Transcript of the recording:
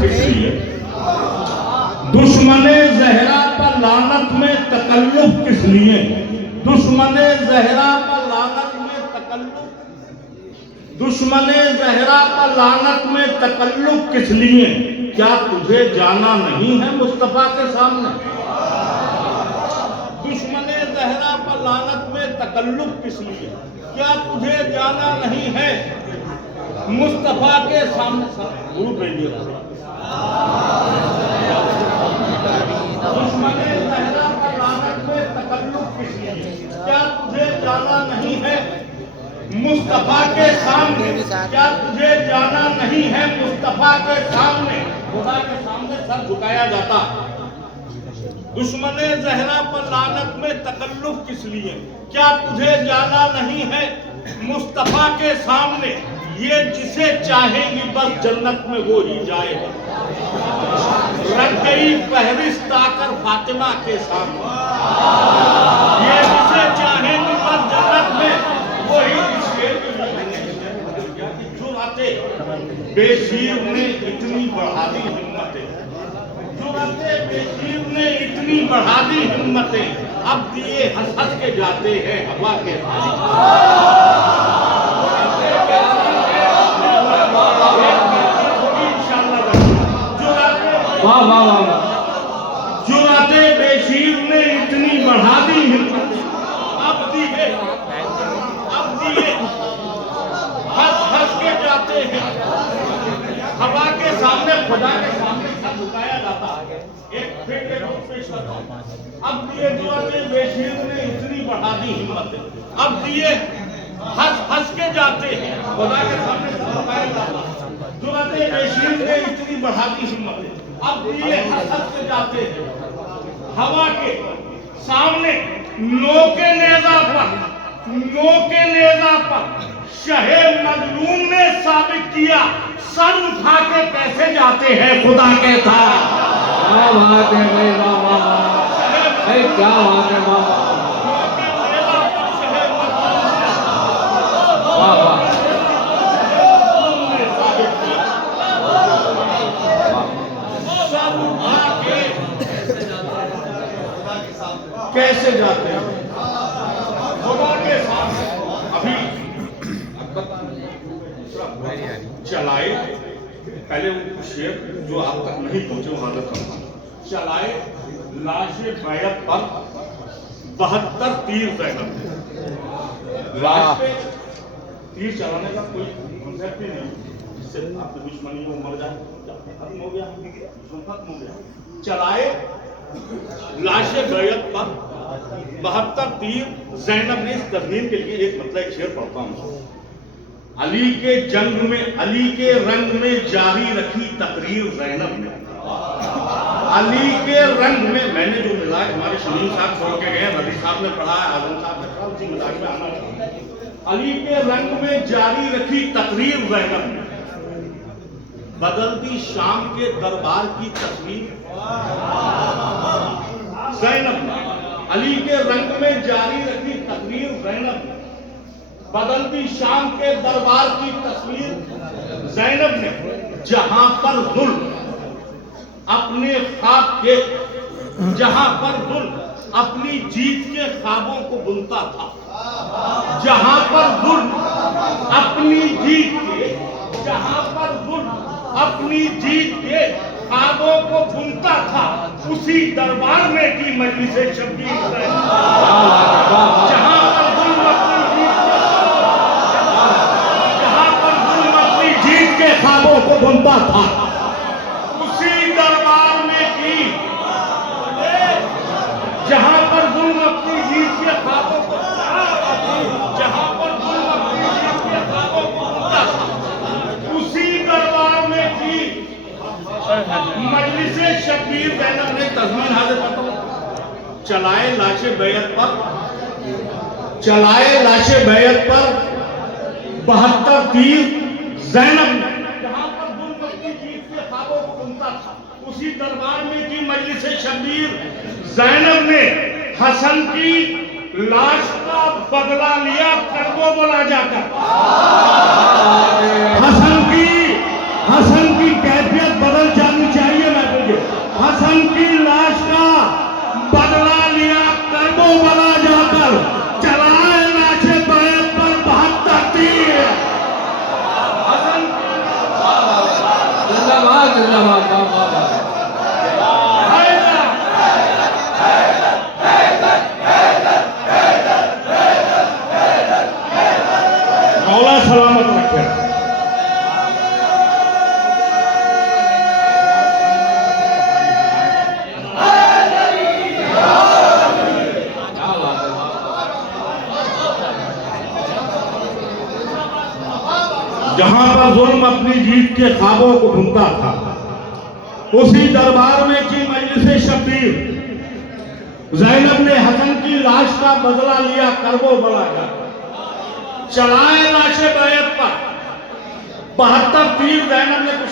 किस लिए? दुश्मने ज़हरा पर लानत में तकल्लुफ किस लिए? दुश्मने ज़हरा पर लानत में तकल्लुफ, दुश्मने ज़हरा पर लानत में तकल्लुफ किस लिए? क्या तुझे जाना नहीं है मुस्तफा के सामने? दुश्मने ज़हरा पर लानत में तकल्लुफ किस लिए? क्या तुझे जाना नहीं है मुस्तफा के सामने? दुश्मने ज़हरा पर लानत में तकल्लुफ किस लिए? क्या तुझे जाना नहीं है मुस्तफा के सामने? क्या तुझे जाना नहीं है मुस्तफा के सामने? खुदा के सामने सर झुकाया जाता। दुश्मने ज़हरा पर लानत में तकल्लुफ किस लिए? क्या तुझे जाना नहीं है मुस्तफा के सामने? ये जिसे चाहेंगी बस जन्नत में वो ही जाएगा। रख गई फहरिस्त आकर फातिमा के सामने। ये जिसे चाहेंगी बस जन्नत में वो ही बेशीर ने इतनी बढ़ा दी हिम्मतें, जुराते बेशीर ने इतनी बढ़ा दी हिम्मतें, अब दिए हंस हंस के जाते हैं हवा के वाह वाह वाह। जुराते बेशीर ने इतनी बढ़ा दी हिम्मतें, अब दिए हंस हंस के जाते हैं हवा के सामने। खुदा के सामने सर झुकाया जाता। एक फिर पेश करता हूं। अब दिए जुराते बेशीर ने इतनी बढ़ा दी हिम्मतें, अब दिए हंस हंस के जाते हैं खुदा के सामने सर झुकाया जाता। जुराते बेशीर ने इतनी बढ़ा दी हिम्मतें, अब दिए हंस हंस के जाते हैं हवा के सामने। नो के नेज़ा पर शहे मजलूम ने साबित किया, सर उठा के कैसे जाते हैं खुदा के था। क्या बात है भाई, वाह वाह भाई, क्या बात है, वाह वाह वाह। कैसे जाते हैं खुदा के सामने। अभी चलाए, पहले वो शेर जो आप तक नहीं पहुंचे वहां तक चलाए। लाशे बैरत पर 72 तीर ज़ैनब। लाश पे तीर चलाने का कोई कॉन्सेप्ट ही नहीं, जिससे आपकी दुश्मनी को मर जाए, खत्म हो गया, खत्म हो गया। चलाए लाशे बैरत पर 72 तीर ज़ैनब ने। इस तस्वीर के लिए एक मतलब एक शेर पढ़ता हूं। अली के जंग में, अली के रंग में जारी रखी तकरीर ज़ैनब ने। अली के रंग में, मैंने जो मिला हमारे शमीम साहब छोड़ के गए, रवि साहब ने पढ़ा है, आजम साहब ने पढ़ा, उसी मिजाज में आना। अली के रंग में जारी रखी तकरीर ज़ैनब ने, बदलती शाम के दरबार की तस्वीर ज़ैनब ने। अली के रंग में जारी रखी तकरीर ज़ैनब ने, बदलती शाम के दरबार की तस्वीर ज़ैनब ने। जहां पर जुल्म अपने ख्वाब के, जहां पर जुल्म अपनी जीत के ख्वाबों को बुनता था, जहां पर जुल्म अपनी जीत के, जहां पर जुल्म अपनी जीत के ख्वाबों को बुनता था, उसी दरबार में की मजलिस शब्बीर। जहां पर जुल्म अपनी जीत के ख्वाबों को बुनता था, उसी दरबार में की, जहां पर जुल्म अपनी जीत के ख्वाबों को, जहां पर जुल्म अपनी जीत के ख्वाबों को बुनता था, उसी दरबार में की मजलिसे शब्बीर ज़ैनब ने। तज़मीन हाजिर करता हूं। चलाए लाशे बैत पर, चलाए लाशे बैत पर 72 तीर ज़ैनब ने। जहां पर जुल्म अपनी जीत के ख्वाबों को बुनता था, उसी दरबार में की मजलिसे शब्बीर ज़ैनब ने। हसन की लाश का बदला लिया कड़वो बोला जाकर। हसन की कैफियत बदल जाने जिंदाबाद जिंदाबाद वाह वाह वाह मौला सलामत रखे। क्या बात है जहां पर जुल्म अपनी जीत के ख्वाबों को ढूंढता था, उसी दरबार में की मजलिस शब्बीर ज़ैनब ने हसन की लाश का बदला लिया, करबो बलाया चलाए लाशे बैत पर 72 तीर ज़ैनब ने कुछ